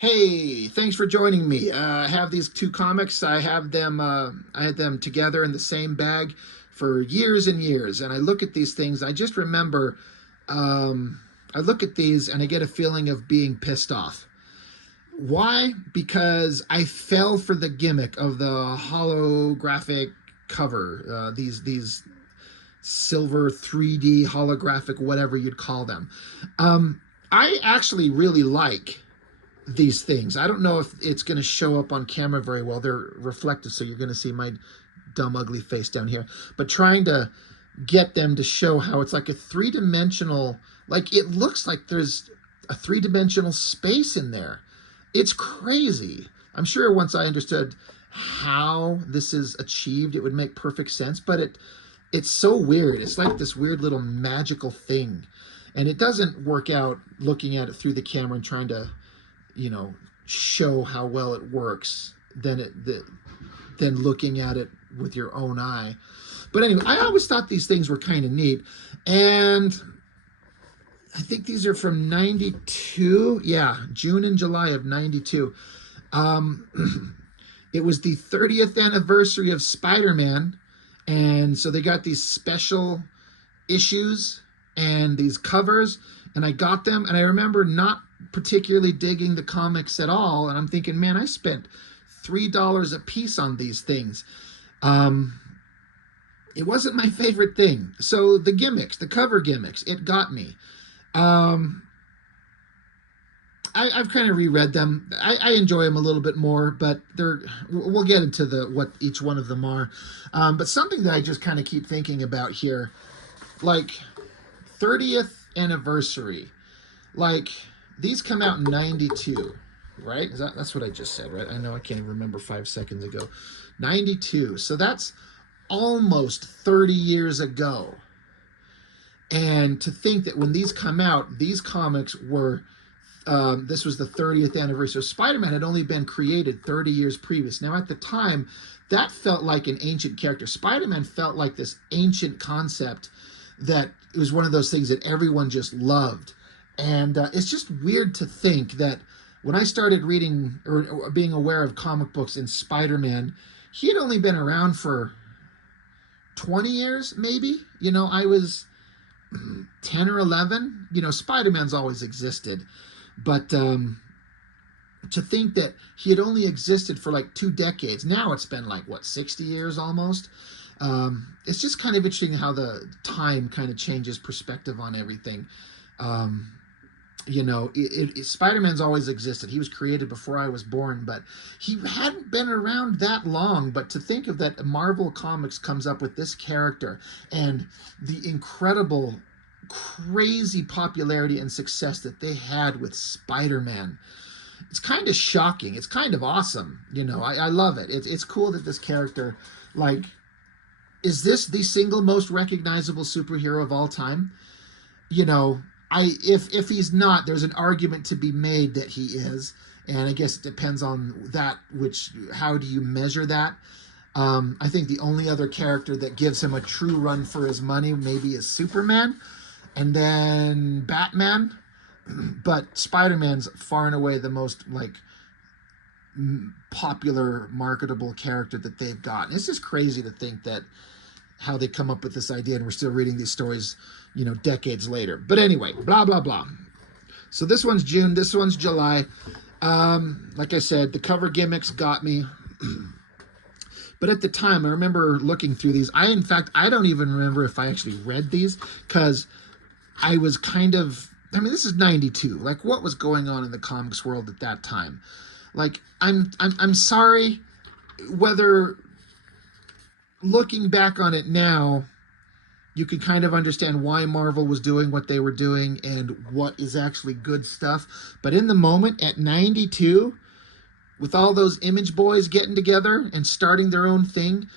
Hey, thanks for joining me. I have these two comics. I had them together in the same bag for years and years. And I look at these things. I just remember, um, I look at these and I get a feeling of being pissed off. Why? Because I fell for the gimmick of the holographic cover. These silver 3D holographic, whatever you'd call them. Um, I actually really like these things. I don't know if it's going to show up on camera very well. They're reflective, so you're going to see my dumb, ugly face down here. But trying to get them to show how it's like a three-dimensional, like it looks like there's a three-dimensional space in there. It's crazy. I'm sure once I understood how this is achieved, it would make perfect sense. But it's so weird. It's like this weird little magical thing. And it doesn't work out looking at it through the camera and trying to show how well it works than looking at it with your own eye. But anyway, I always thought these things were kind of neat. And I think these are from 92. Yeah, June and July of 92. It was the 30th anniversary of Spider-Man. And so they got these special issues and these covers, and I got them, and I remember not particularly digging the comics at all, and I'm thinking, man, I spent $3 a piece on these things. It wasn't my favorite thing. So the gimmicks, the cover gimmicks, it got me. I've kind of reread them. I enjoy them a little bit more, but we'll get into what each one of them are. But something that I just kind of keep thinking about here, like 30th anniversary, like these come out in 92, right? That's what I just said, right? I know I can't even remember 5 seconds ago. 92. So that's almost 30 years ago. And to think that when these come out, these comics were, this was the 30th anniversary. So Spider-Man had only been created 30 years previous. Now, at the time, that felt like an ancient character. Spider-Man felt like this ancient concept that it was one of those things that everyone just loved. And it's just weird to think that when I started reading or being aware of comic books in Spider-Man, he had only been around for 20 years, maybe. I was 10 or 11. Spider-Man's always existed. But to think that he had only existed for like 2 decades, now it's been like, 60 years almost? It's just kind of interesting how the time kind of changes perspective on everything. Spider-Man's always existed. He was created before I was born, but he hadn't been around that long. But to think of that, Marvel Comics comes up with this character and the incredible, crazy popularity and success that they had with Spider-Man. It's kind of shocking. It's kind of awesome. I love it. It's cool that this character, like, is this the single most recognizable superhero of all time? If he's not, there's an argument to be made that he is, and I guess it depends on how do you measure that? I think the only other character that gives him a true run for his money maybe is Superman, and then Batman, but Spider-Man's far and away the most popular, marketable character that they've got. And it's just crazy to think that how they come up with this idea, and we're still reading these stories, decades later. But anyway, blah, blah, blah. So this one's June, this one's July. Like I said, the cover gimmicks got me. But at the time, I remember looking through these. I don't even remember if I actually read these, because I was this is 92. Like, what was going on in the comics world at that time? Like, I'm sorry whether looking back on it now, you can kind of understand why Marvel was doing what they were doing and what is actually good stuff. But in the moment, at 92, with all those image boys getting together and starting their own thing,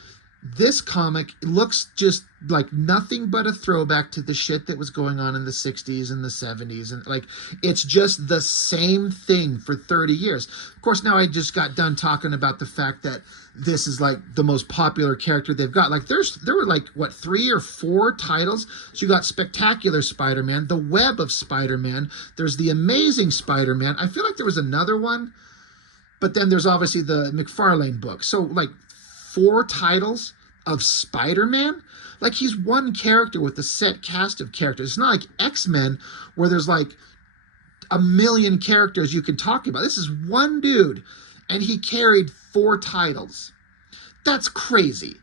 this comic looks just like nothing but a throwback to the shit that was going on in the 60s and the 70s. And like, it's just the same thing for 30 years. Of course, now I just got done talking about the fact that this is like the most popular character they've got. Like, there were like, what, 3 or 4 titles? So you got Spectacular Spider-Man, The Web of Spider-Man, there's The Amazing Spider-Man. I feel like there was another one, but then there's obviously the McFarlane book. So like 4 titles of Spider-Man. Like, he's one character with a set cast of characters. It's not like X-Men where there's like a million characters you can talk about. This is one dude, and he carried 4 titles. That's crazy.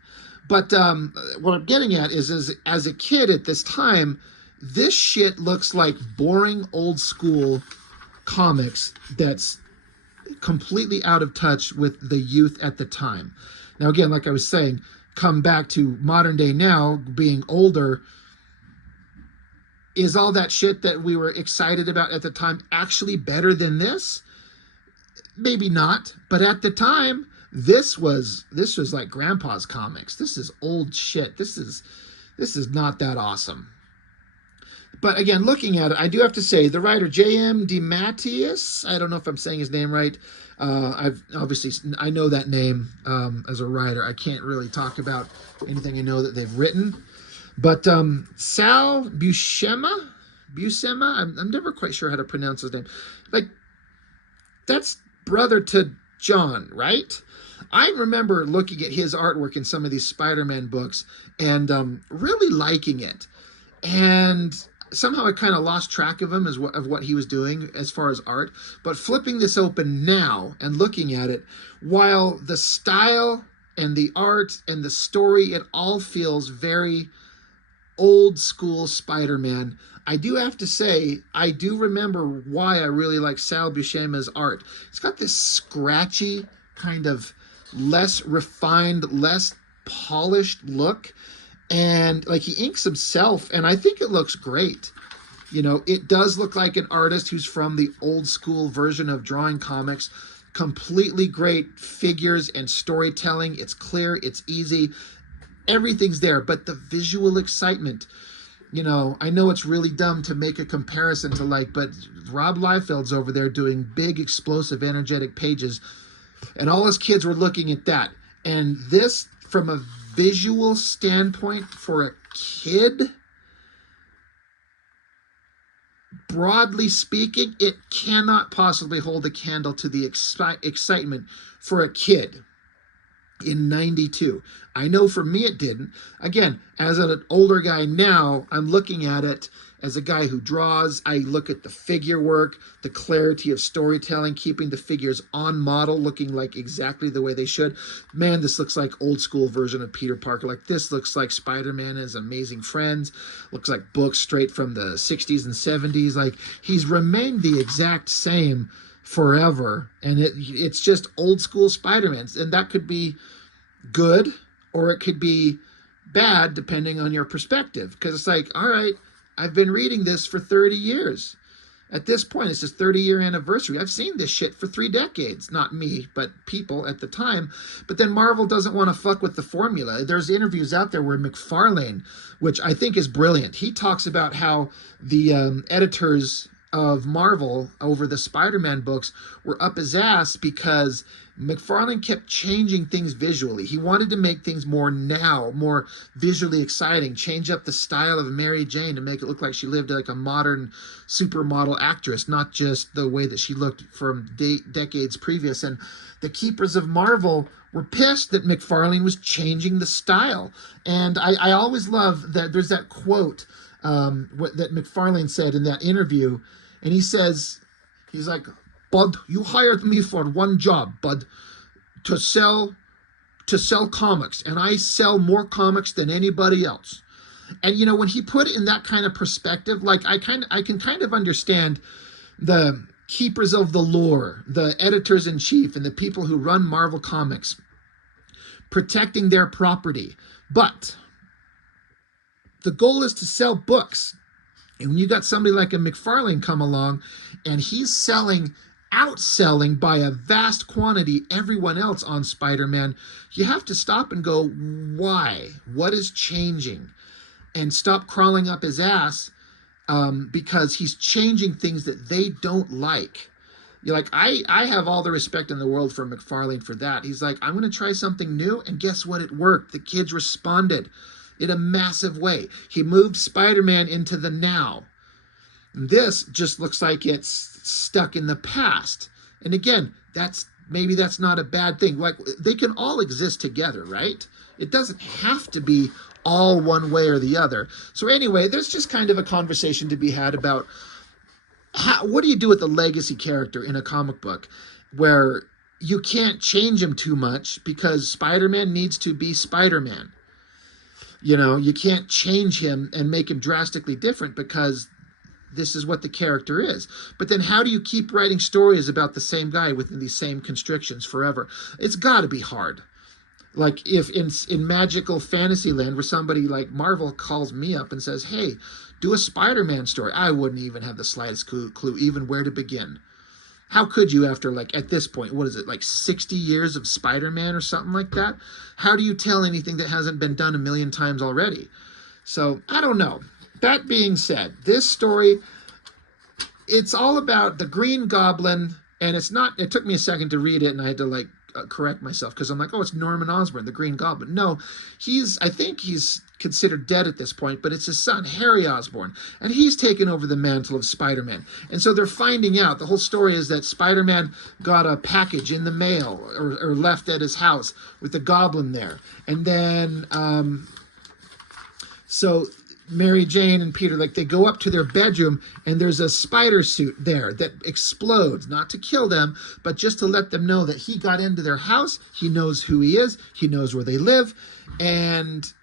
But what I'm getting at is as a kid at this time, this shit looks like boring old school comics that's completely out of touch with the youth at the time. Now, again, like I was saying, come back to modern day now, being older, is all that shit that we were excited about at the time actually better than this? Maybe not, but at the time, this was like grandpa's comics. This is old shit. This is not that awesome. But again, looking at it, I do have to say, the writer J.M. DeMatteis, I don't know if I'm saying his name right. I know that name as a writer. I can't really talk about anything I know that they've written. But Sal Buscema, I'm never quite sure how to pronounce his name. Like, that's brother to John, right? I remember looking at his artwork in some of these Spider-Man books and really liking it. And somehow I kind of lost track of him of what he was doing as far as art. But flipping this open now and looking at it, while the style and the art and the story, it all feels very old school Spider-Man, I do have to say, I do remember why I really like Sal Buscema's art. It's got this scratchy, kind of less refined, less polished look. And like, he inks himself, and I think it looks great. You know, it does look like an artist who's from the old school version of drawing comics. Completely great figures and storytelling. It's clear, it's easy, everything's there. But the visual excitement, you know, I know it's really dumb to make a comparison to like, but Rob Liefeld's over there doing big, explosive, energetic pages, and all his kids were looking at that. And this, from a visual standpoint for a kid, broadly speaking, it cannot possibly hold a candle to the excitement for a kid in 92. I know for me it didn't. Again, as an older guy now, I'm looking at it as a guy who draws. I look at the figure work, the clarity of storytelling, keeping the figures on model, looking like exactly the way they should. Man, this looks like old school version of Peter Parker. Like, this looks like Spider-Man and His Amazing Friends. Looks like books straight from the 60s and 70s. Like, he's remained the exact same forever, and it's just old school Spider-Man. And that could be good or it could be bad depending on your perspective, because it's like, all right, I've been reading this for 30 years. At this point, it's his 30-year anniversary. I've seen this shit for 3 decades. Not me, but people at the time. But then Marvel doesn't want to fuck with the formula. There's interviews out there where McFarlane, which I think is brilliant, he talks about how the editors of Marvel over the Spider-Man books were up his ass because McFarlane kept changing things visually. He wanted to make things more visually exciting, change up the style of Mary Jane to make it look like she lived like a modern supermodel actress, not just the way that she looked from decades previous. And the keepers of Marvel were pissed that McFarlane was changing the style. And I always love that there's that quote that McFarlane said in that interview, and he says, he's like, "Bud, you hired me for one job, Bud, to sell comics, and I sell more comics than anybody else." And you know, when he put it in that kind of perspective, like, I can kind of understand the keepers of the lore, the editors in chief, and the people who run Marvel Comics protecting their property. But the goal is to sell books. And when you got somebody like a McFarlane come along and he's selling outselling by a vast quantity everyone else on Spider-Man, you have to stop and go, why? What is changing? And stop crawling up his ass, because he's changing things that they don't like. You're like, I have all the respect in the world for McFarlane for that. He's like, I'm going to try something new, and guess what? It worked. The kids responded in a massive way. He moved Spider-Man into the now. This just looks like it's stuck in the past. And again, maybe that's not a bad thing. Like, they can all exist together, right? It doesn't have to be all one way or the other. So anyway, there's just kind of a conversation to be had about what do you do with a legacy character in a comic book where you can't change him too much because Spider-Man needs to be Spider-Man. You know, you can't change him and make him drastically different because this is what the character is. But then how do you keep writing stories about the same guy within these same constrictions forever? It's got to be hard. Like if in magical fantasy land where somebody like Marvel calls me up and says, hey, do a Spider-Man story, I wouldn't even have the slightest clue even where to begin. How could you after, like, at this point, what is it, like 60 years of Spider-Man or something like that? How do you tell anything that hasn't been done a million times already? So, I don't know. That being said, this story, it's all about the Green Goblin, and it's not, it took me a second to read it, and I had to, like, correct myself, because I'm like, oh, it's Norman Osborn, the Green Goblin. No, I think he's considered dead at this point, but it's his son, Harry Osborn, and he's taken over the mantle of Spider-Man. And so they're finding out, the whole story is that Spider-Man got a package in the mail, or left at his house, with the Goblin there. And then, so Mary Jane and Peter, like, they go up to their bedroom, and there's a spider suit there that explodes, not to kill them, but just to let them know that he got into their house, he knows who he is, he knows where they live, and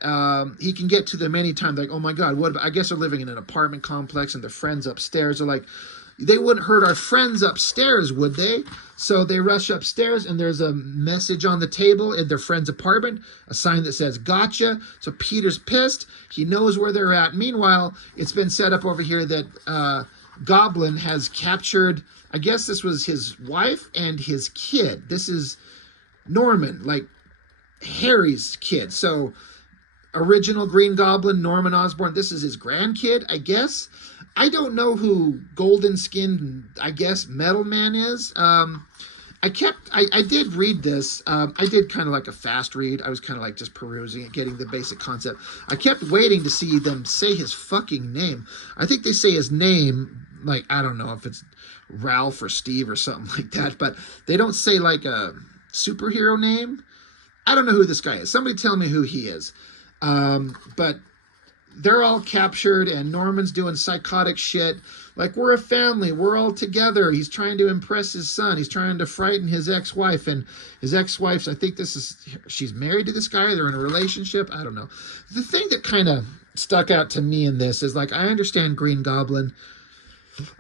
he can get to them anytime. Like, oh my God, I guess they're living in an apartment complex, and their friends upstairs are like, they wouldn't hurt our friends upstairs, would they? So they rush upstairs, and there's a message on the table in their friend's apartment, a sign that says, gotcha. So Peter's pissed. He knows where they're at. Meanwhile, it's been set up over here that Goblin has captured, I guess this was his wife and his kid. This is Norman, like Harry's kid. So original Green Goblin, Norman Osborn, this is his grandkid, I guess. I don't know who golden-skinned, I guess, Metal Man is. I did read this. I did kind of like a fast read. I was kind of like just perusing it, getting the basic concept. I kept waiting to see them say his fucking name. I think they say his name, like, I don't know if it's Ralph or Steve or something like that, but they don't say like a superhero name. I don't know who this guy is. Somebody tell me who he is. But they're all captured, and Norman's doing psychotic shit. Like, we're a family. We're all together. He's trying to impress his son. He's trying to frighten his ex-wife. And his ex-wife's, I think she's married to this guy. They're in a relationship. I don't know. The thing that kind of stuck out to me in this is, like, I understand Green Goblin.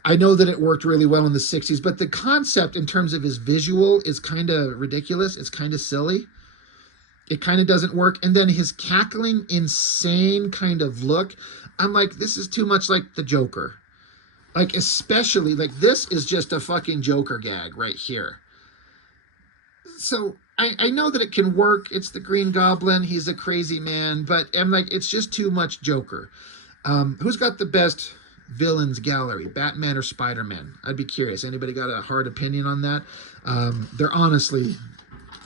I know that it worked really well in the 60s, but the concept in terms of his visual is kind of ridiculous. It's kind of silly. It kind of doesn't work. And then his cackling, insane kind of look. I'm like, this is too much like the Joker. Like, especially, like, this is just a fucking Joker gag right here. So, I know that it can work. It's the Green Goblin. He's a crazy man. But I'm like, it's just too much Joker. Who's got the best villains gallery? Batman or Spider-Man? I'd be curious. Anybody got a hard opinion on that? They're honestly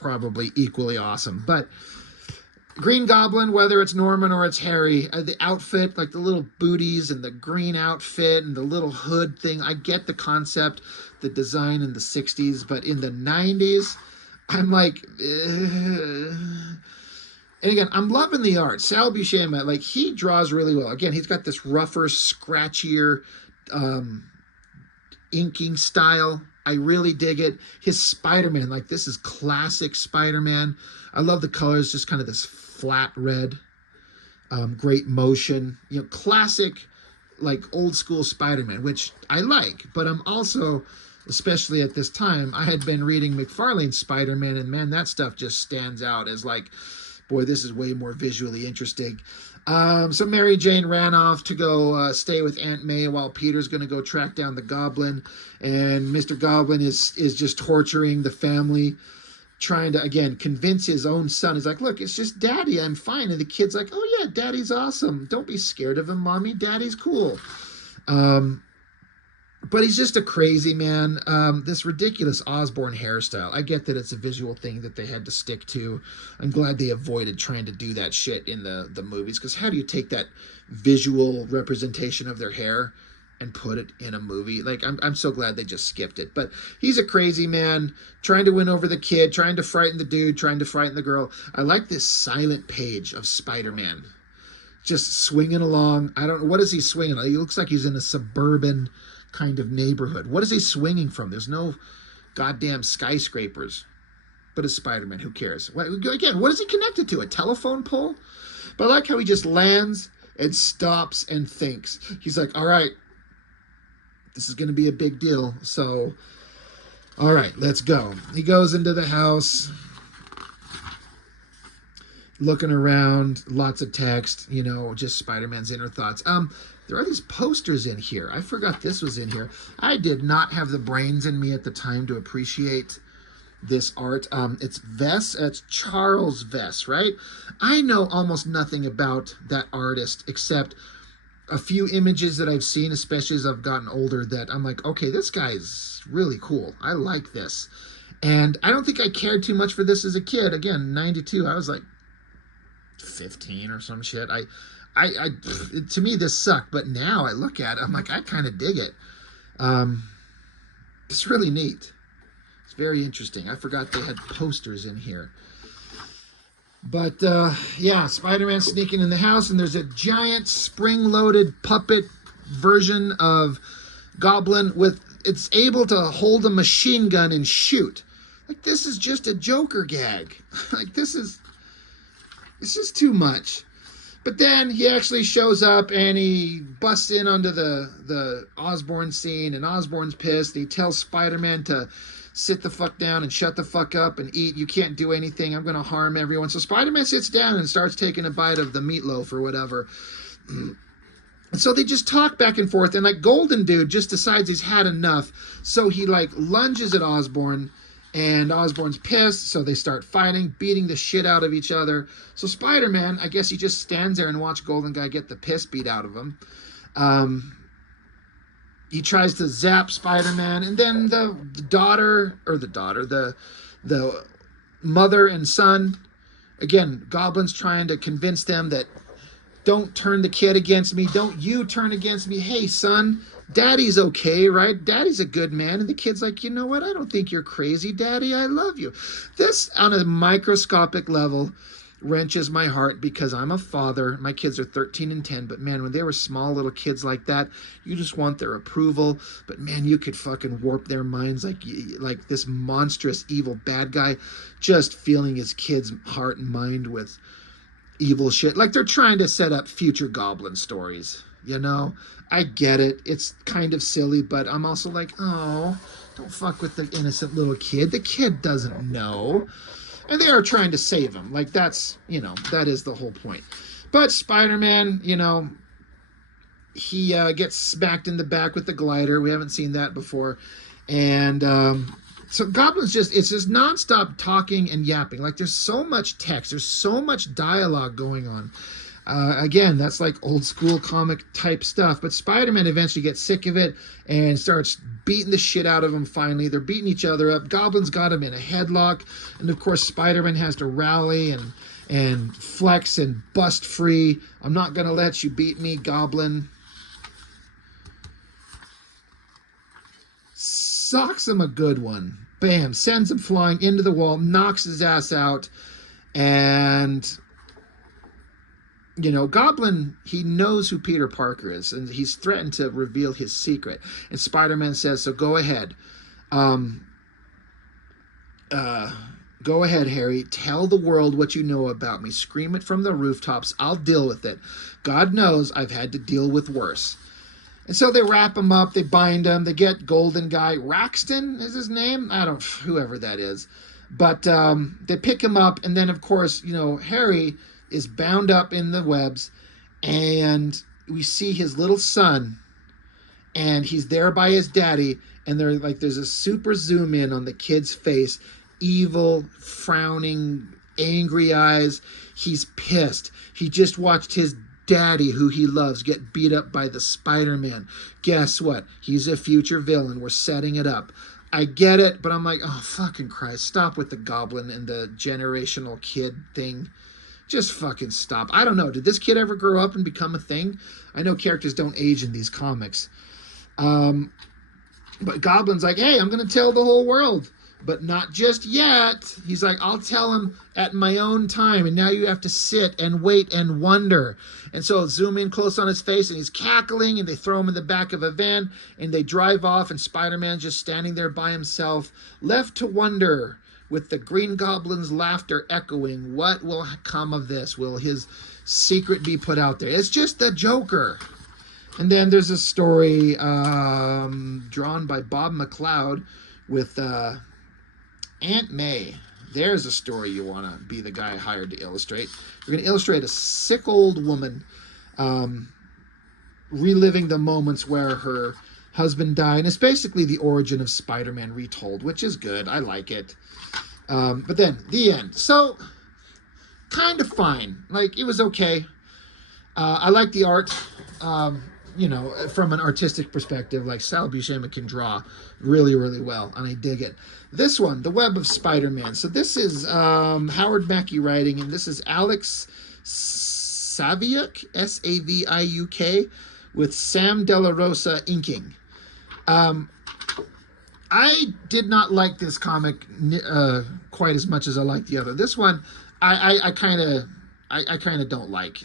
probably equally awesome. But Green Goblin, whether it's Norman or it's Harry, the outfit, like the little booties and the green outfit and the little hood thing, I get the concept, the design in the 60s, but in the 90s, I'm like, and again, I'm loving the art. Sal Buscema, like, he draws really well. Again, he's got this rougher, scratchier inking style. I really dig it. His Spider-Man, like, this is classic Spider-Man. I love the colors, just kind of this flat red, great motion. You know, classic, like, old school Spider-Man, which I like. But I'm also, especially at this time, I had been reading McFarlane's Spider-Man, and man, that stuff just stands out as, like, boy, this is way more visually interesting. So Mary Jane ran off to go stay with Aunt May while Peter's going to go track down the Goblin. And Mr. Goblin is just torturing the family, trying to, again, convince his own son. He's like, look, it's just Daddy. I'm fine. And the kid's like, oh, yeah, Daddy's awesome. Don't be scared of him, Mommy. Daddy's cool. But he's just a crazy man. This ridiculous Osborn hairstyle. I get that it's a visual thing that they had to stick to. I'm glad they avoided trying to do that shit in the movies, because how do you take that visual representation of their hair and put it in a movie? Like, I'm so glad they just skipped it. But he's a crazy man, trying to win over the kid, trying to frighten the dude, trying to frighten the girl. I like this silent page of Spider-Man just swinging along. I don't know, what is he swinging on? He looks like he's in a suburban kind of neighborhood. What is he swinging from? There's no goddamn skyscrapers. But it's Spider-Man. Who cares? Again, what is he connected to? A telephone pole? But I like how he just lands and stops and thinks. He's like, all right, this is going to be a big deal. So, all right, let's go. He goes into the house, looking around, lots of text, you know, just Spider-Man's inner thoughts. There are these posters in here. I forgot this was in here. I did not have the brains in me at the time to appreciate this art. It's Vess. It's Charles Vess, right? I know almost nothing about that artist except a few images that I've seen, especially as I've gotten older, that I'm like, okay, this guy's really cool. I like this. And I don't think I cared too much for this as a kid. Again, 92, I was like 15 or some shit. To me, this sucked, but now I look at it, I'm like, I kind of dig it. It's really neat. It's very interesting. I forgot they had posters in here. But, yeah, Spider-Man sneaking in the house, and there's a giant spring-loaded puppet version of Goblin it's able to hold a machine gun and shoot. Like, this is just a Joker gag. Like, it's just too much. But then he actually shows up and he busts in onto the Osborn scene, and Osborn's pissed. He tells Spider-Man to sit the fuck down and shut the fuck up and eat. You can't do anything. I'm going to harm everyone. So Spider-Man sits down and starts taking a bite of the meatloaf or whatever. And so they just talk back and forth, and like Golden Dude just decides he's had enough. So he like lunges at Osborn, and Osborn's pissed, so they start fighting, beating the shit out of each other. So Spider-Man, I guess he just stands there and watches Golden Guy get the piss beat out of him. He tries to zap Spider-Man, and then the mother and son, again, Goblin's trying to convince them that don't turn the kid against me. Don't you turn against me. Hey, son, Daddy's okay, right? Daddy's a good man. And the kid's like, you know what? I don't think you're crazy, Daddy. I love you. This, on a microscopic level, wrenches my heart because I'm a father. My kids are 13 and 10. But, man, when they were small little kids like that, you just want their approval. But, man, you could fucking warp their minds like this monstrous, evil bad guy just filling his kid's heart and mind with evil shit. Like they're trying to set up future Goblin stories, you know? I get it. It's kind of silly, but I'm also like, oh, don't fuck with the innocent little kid. The kid doesn't know. And they are trying to save him. Like that's, you know, that is the whole point. But Spider-Man, you know, he gets smacked in the back with the glider. We haven't seen that before. And so Goblin's it's just nonstop talking and yapping. Like there's so much text. There's so much dialogue going on. Again, that's like old school comic type stuff. But Spider-Man eventually gets sick of it and starts beating the shit out of him finally. They're beating each other up. Goblin's got him in a headlock. And of course, Spider-Man has to rally and flex and bust free. I'm not going to let you beat me, Goblin. Socks him a good one. Bam. Sends him flying into the wall. Knocks his ass out. And you know, Goblin, he knows who Peter Parker is, and he's threatened to reveal his secret. And Spider-Man says, so go ahead. Go ahead, Harry. Tell the world what you know about me. Scream it from the rooftops. I'll deal with it. God knows I've had to deal with worse. And so they wrap him up. They bind him. They get Golden Guy. Raxton is his name? Whoever that is. But they pick him up, and then, of course, Harry is bound up in the webs, and we see his little son, and he's there by his daddy, and there's a super zoom in on the kid's face, evil, frowning, angry eyes. He's pissed. He just watched his daddy, who he loves, get beat up by the Spider-Man. Guess what? He's a future villain. We're setting it up. I get it, but I'm like, oh, fucking Christ. Stop with the goblin and the generational kid thing. Just fucking stop. I don't know. Did this kid ever grow up and become a thing? I know characters don't age in these comics. But Goblin's like, hey, I'm going to tell the whole world. But not just yet. He's like, I'll tell him at my own time. And now you have to sit and wait and wonder. And so zoom in close on his face, and he's cackling, and they throw him in the back of a van, and they drive off, and Spider-Man's just standing there by himself, left to wonder, with the Green Goblin's laughter echoing. What will come of this? Will his secret be put out there? It's just the Joker. And then there's a story drawn by Bob McLeod with Aunt May. There's a story you want to be the guy hired to illustrate. You're going to illustrate a sick old woman reliving the moments where her husband died. And it's basically the origin of Spider-Man retold, which is good. I like it. But then, the end. So, kind of fine. Like, it was okay. I like the art. From an artistic perspective, like Sal Buscema can draw really, really well, and I dig it. This one, The Web of Spider-Man. So this is Howard Mackie writing, and this is Alex Saviuk, S-A-V-I-U-K, with Sam De La Rosa inking. I did not like this comic quite as much as I liked the other. This one, I kind of don't like.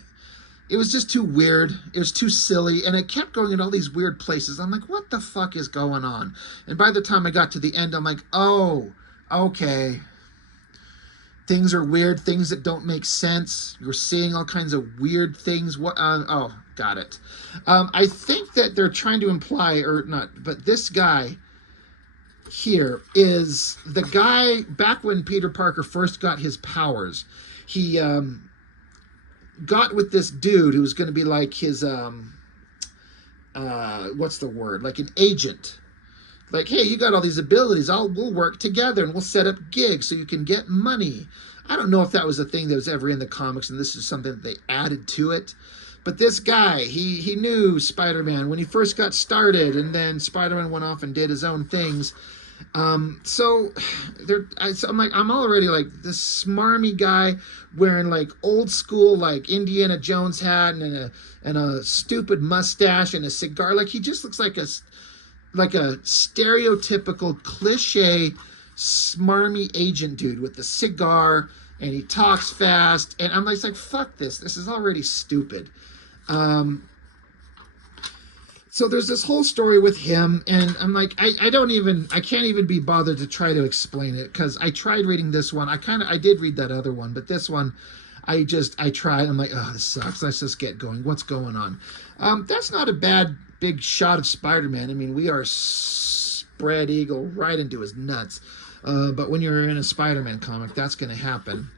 It was just too weird. It was too silly, and it kept going in all these weird places. I'm like, what the fuck is going on? And by the time I got to the end, I'm like, oh, okay. Things are weird, things that don't make sense. You're seeing all kinds of weird things. What? Got it. I think that they're trying to imply, or not, but this guy here is the guy back when Peter Parker first got his powers. He got with this dude who was going to be like his what's the word, like an agent. Like, hey, you got all these abilities, we'll work together and we'll set up gigs so you can get money. I don't know if that was a thing that was ever in the comics, and this is something that they added to it. But this guy, he knew Spider-Man when he first got started, and then Spider-Man went off and did his own things. So I'm like, I'm already like this smarmy guy wearing like old school like Indiana Jones hat and a stupid mustache and a cigar. Like, he just looks like a stereotypical cliche smarmy agent dude with the cigar, and he talks fast, and I'm like fuck this. This is already stupid. So there's this whole story with him, and I'm like, I can't even be bothered to try to explain it, because I tried reading this one. I did read that other one, but this one, I tried. I'm like, oh, this sucks. Let's just get going. What's going on? That's not a bad big shot of Spider-Man. I mean, we are spread eagle right into his nuts. But when you're in a Spider-Man comic, that's going to happen.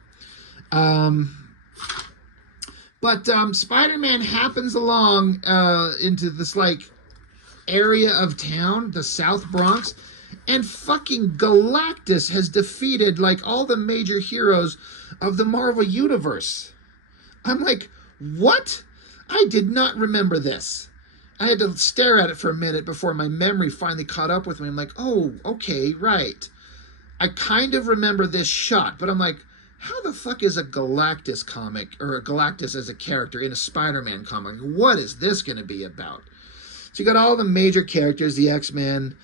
But Spider-Man happens along into this like area of town, the South Bronx, and fucking Galactus has defeated like all the major heroes of the Marvel Universe. I'm like, what? I did not remember this. I had to stare at it for a minute before my memory finally caught up with me. I'm like, oh, okay, right. I kind of remember this shot, but I'm like, how the fuck is a Galactus comic, or a Galactus as a character in a Spider-Man comic? What is this going to be about? So you got all the major characters, the X-Men,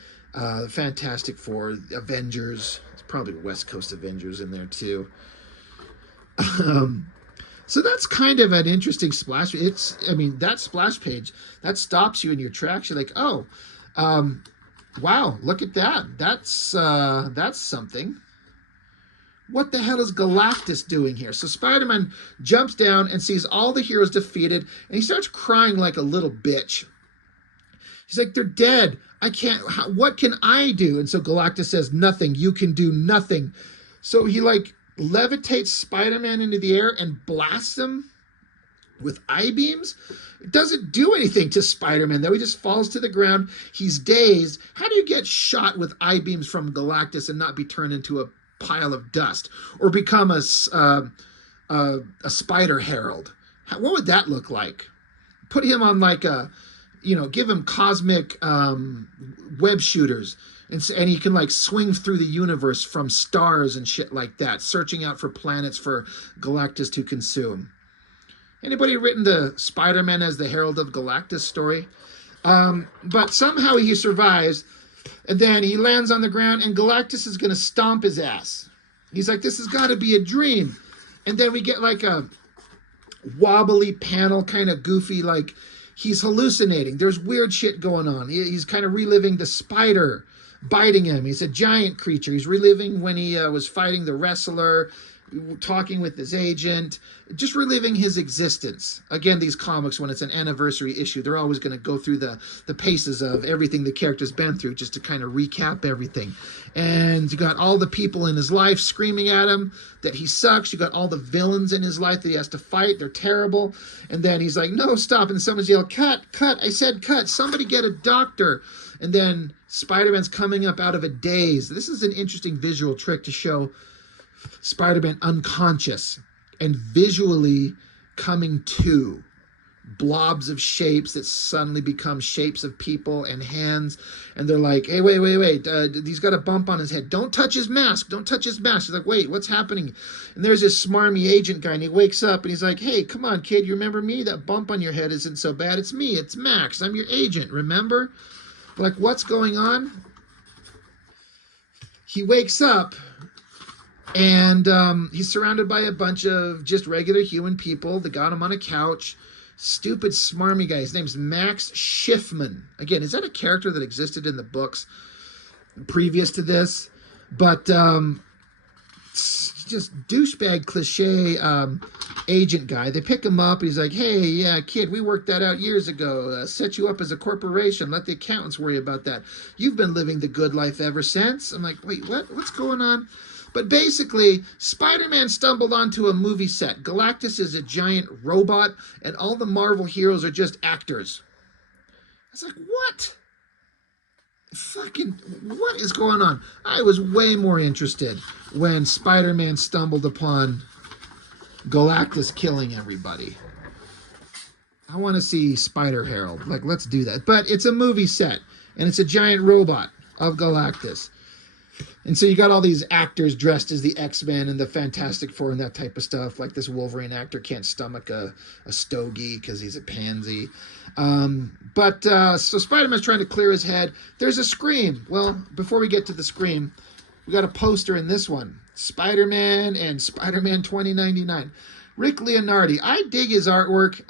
Fantastic Four, Avengers. It's probably West Coast Avengers in there too. So that's kind of an interesting splash. That splash page, that stops you in your tracks. You're like, oh, wow, look at that. That's something. What the hell is Galactus doing here? So Spider-Man jumps down and sees all the heroes defeated, and he starts crying like a little bitch. He's like, they're dead. What can I do? And so Galactus says, nothing. You can do nothing. So he like levitates Spider-Man into the air and blasts him with I-beams. It doesn't do anything to Spider-Man, though. He just falls to the ground. He's dazed. How do you get shot with I-beams from Galactus and not be turned into a pile of dust or become a spider herald? What would that look like? Put him on like a, give him cosmic web shooters, and he can like swing through the universe from stars and shit like that, searching out for planets for Galactus to consume. Anybody written the Spider-Man as the Herald of Galactus story? But somehow he survives, and then he lands on the ground, and Galactus is going to stomp his ass. He's like, this has got to be a dream. And then we get like a wobbly panel, kind of goofy, like he's hallucinating. There's weird shit going on. He's kind of reliving the spider biting him. He's a giant creature. He's reliving when he was fighting the wrestler, talking with his agent, just reliving his existence. Again, these comics, when it's an anniversary issue, they're always going to go through the paces of everything the character's been through, just to kind of recap everything. And you got all the people in his life screaming at him that he sucks. You got all the villains in his life that he has to fight. They're terrible. And then he's like, no, stop. And someone's yelling, cut. I said cut. Somebody get a doctor. And then Spider-Man's coming up out of a daze. This is an interesting visual trick to show Spider-Man unconscious and visually coming to. Blobs of shapes that suddenly become shapes of people and hands, and they're like, hey, wait, he's got a bump on his head. Don't touch his mask. He's like, wait, what's happening? And there's this smarmy agent guy, and he wakes up, and he's like, hey, come on, kid, you remember me? That bump on your head isn't so bad. It's me. It's Max. I'm your agent, remember? Like, what's going on? He wakes up, and he's surrounded by a bunch of just regular human people. They got him on a couch. Stupid, smarmy guy. His name's Max Schiffman. Again, is that a character that existed in the books previous to this? But just douchebag cliche agent guy. They pick him up. He's like, hey, yeah, kid, we worked that out years ago. Set you up as a corporation. Let the accountants worry about that. You've been living the good life ever since. I'm like, wait, what? What's going on? But basically, Spider-Man stumbled onto a movie set. Galactus is a giant robot, and all the Marvel heroes are just actors. I was like, what? What is going on? I was way more interested when Spider-Man stumbled upon Galactus killing everybody. I want to see Spider Herald. Like, let's do that. But it's a movie set, and it's a giant robot of Galactus. And so you got all these actors dressed as the X-Men and the Fantastic Four and that type of stuff. Like this Wolverine actor can't stomach a stogie because he's a pansy. So Spider-Man's trying to clear his head. There's a Scream. Well, before we get to the Scream, we got a poster in this one. Spider-Man and Spider-Man 2099. Rick Leonardi. I dig his artwork.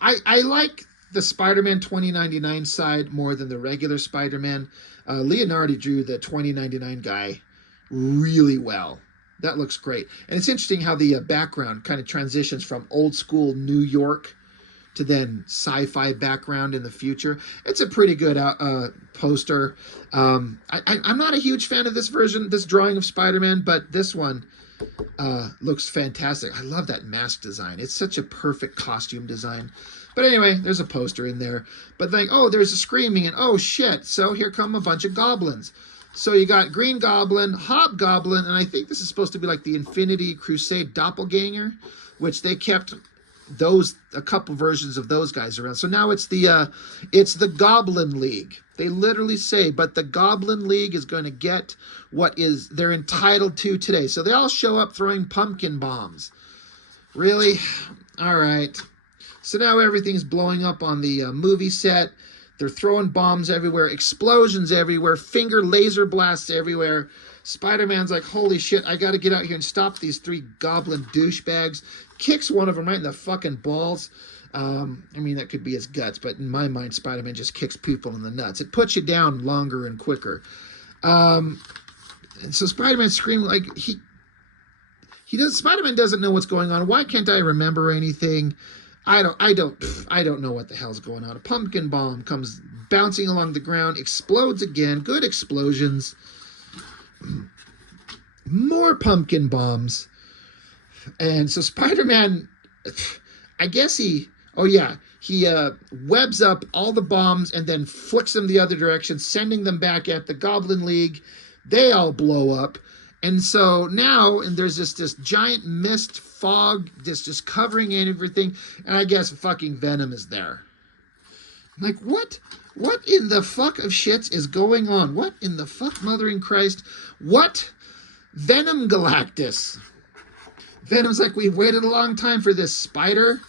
I like the Spider-Man 2099 side more than the regular Spider-Man. Leonardi drew the 2099 guy really well. That looks great. And it's interesting how the background kind of transitions from old school New York to then sci-fi background in the future. It's a pretty good poster. I'm not a huge fan of this version, this drawing of Spider-Man, but this one looks fantastic. I love that mask design. It's such a perfect costume design. But anyway, there's a poster in there. But then, oh, there's a screaming, and oh shit, so here come a bunch of goblins. So you got Green Goblin, Hobgoblin, and I think this is supposed to be like the Infinity Crusade doppelganger, which they kept a couple versions of those guys around. So now it's the Goblin League. They literally say, but the Goblin League is going to get what they're entitled to today. So they all show up throwing pumpkin bombs. Really? All right. So now everything's blowing up on the movie set. They're throwing bombs everywhere, explosions everywhere, finger laser blasts everywhere. Spider-Man's like, holy shit, I got to get out here and stop these three goblin douchebags. Kicks one of them right in the fucking balls. I mean, that could be his guts, but in my mind, Spider-Man just kicks people in the nuts. It puts you down longer and quicker. And so Spider-Man's screaming like Spider-Man doesn't know what's going on. Why can't I remember anything? I don't know what the hell's going on. A pumpkin bomb comes bouncing along the ground, explodes again. Good explosions. more pumpkin bombs. And so Spider-Man, I guess oh yeah, he webs up all the bombs and then flicks them the other direction, sending them back at the Goblin League. They all blow up. And so now, and there's this giant mist fog just covering everything. And I guess fucking Venom is there. I'm like, what? What in the fuck of shits is going on? What in the fuck, mothering Christ? What? Venom Galactus. Venom's like, we've waited a long time for this, Spider.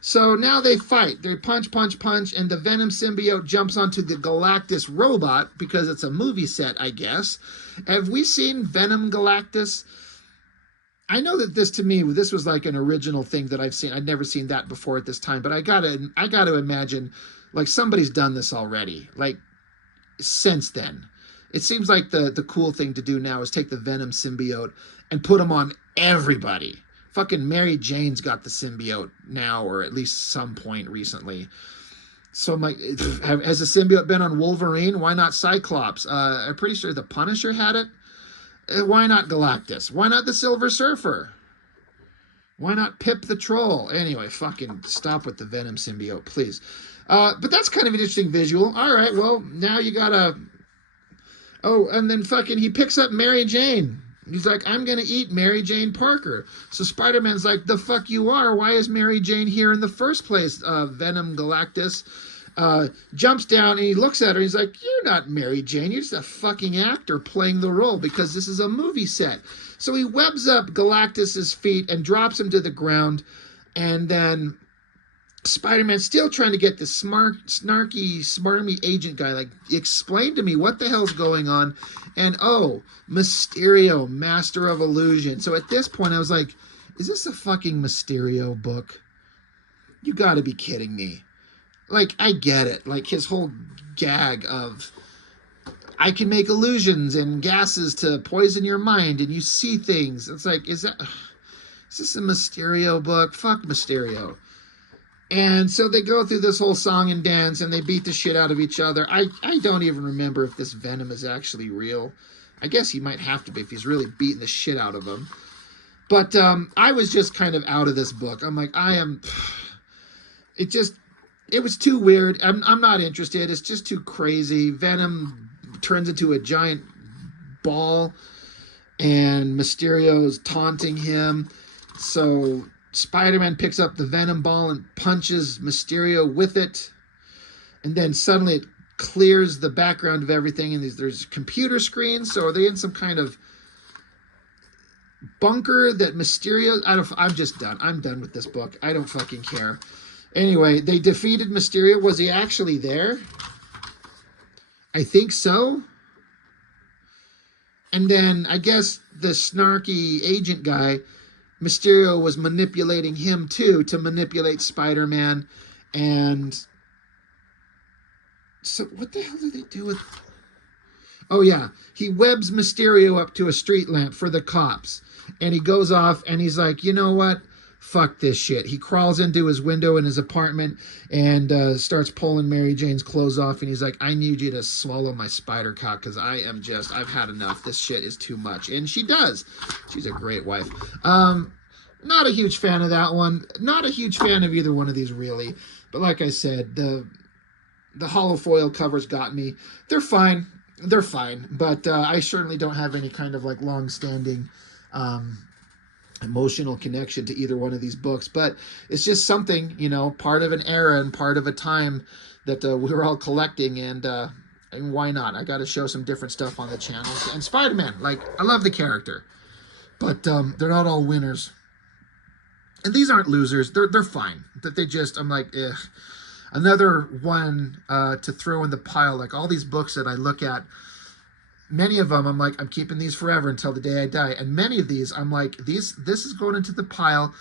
So now they fight. They punch, and the Venom symbiote jumps onto the Galactus robot because it's a movie set, I guess. Have we seen Venom Galactus? I know that this was like an original thing that I've seen. I'd never seen that before at this time, but I gotta imagine like somebody's done this already, like since then. It seems like the cool thing to do now is take the Venom symbiote and put him on everybody. Fucking Mary Jane's got the symbiote now, or at least some point recently. So I'm like, has the symbiote been on Wolverine? Why not Cyclops? I'm pretty sure the Punisher had it. Why not Galactus? Why not the Silver Surfer? Why not Pip the Troll? Anyway, fucking stop with the Venom symbiote, please. But that's kind of an interesting visual. All right, well, now you gotta... Oh, and then fucking he picks up Mary Jane. He's like, I'm going to eat Mary Jane Parker. So Spider-Man's like, the fuck you are? Why is Mary Jane here in the first place? Venom Galactus jumps down and he looks at her. He's like, you're not Mary Jane. You're just a fucking actor playing the role because this is a movie set. So he webs up Galactus's feet and drops him to the ground. And then Spider-Man still trying to get the snarky, smarmy agent guy, like, explain to me what the hell's going on. And, oh, Mysterio, Master of Illusion. So at this point, I was like, is this a fucking Mysterio book? You gotta be kidding me. Like, I get it. Like, his whole gag of, I can make illusions and gases to poison your mind and you see things. It's like, is this a Mysterio book? Fuck Mysterio. And so they go through this whole song and dance, and they beat the shit out of each other. I don't even remember if this Venom is actually real. I guess he might have to be if he's really beating the shit out of him. But I was just kind of out of this book. I'm like, it was too weird. I'm not interested. It's just too crazy. Venom turns into a giant ball, and Mysterio's taunting him. So Spider-Man picks up the Venom ball and punches Mysterio with it. And then suddenly it clears the background of everything. And there's computer screens. So are they in some kind of bunker that Mysterio... I'm just done. I'm done with this book. I don't fucking care. Anyway, they defeated Mysterio. Was he actually there? I think so. And then I guess the snarky agent guy... Mysterio was manipulating him, too, to manipulate Spider-Man. And so what the hell do they do with... Oh, yeah. He webs Mysterio up to a street lamp for the cops. And he goes off, and he's like, you know what? Fuck this shit. He crawls into his window in his apartment and starts pulling Mary Jane's clothes off. And he's like, I need you to swallow my spider cock because I've had enough. This shit is too much. And she does. She's a great wife. Not a huge fan of that one. Not a huge fan of either one of these, really. But like I said, the hollow foil covers got me. They're fine. They're fine. But I certainly don't have any kind of like long-standing... emotional connection to either one of these books, but it's just something, you know, part of an era and part of a time that we were all collecting, and why not? I got to show some different stuff on the channel. And Spider-Man, like, I love the character, but they're not all winners, and these aren't losers. They're fine. That they just, I'm like, ugh. Another one to throw in the pile. Like all these books that I look at, many of them, I'm like, I'm keeping these forever until the day I die. And many of these, I'm like, this is going into the pile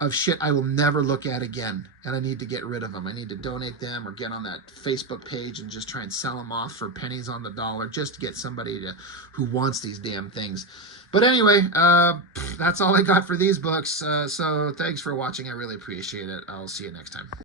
of shit I will never look at again. And I need to get rid of them. I need to donate them or get on that Facebook page and just try and sell them off for pennies on the dollar just to get somebody who wants these damn things. But anyway, that's all I got for these books. So thanks for watching. I really appreciate it. I'll see you next time.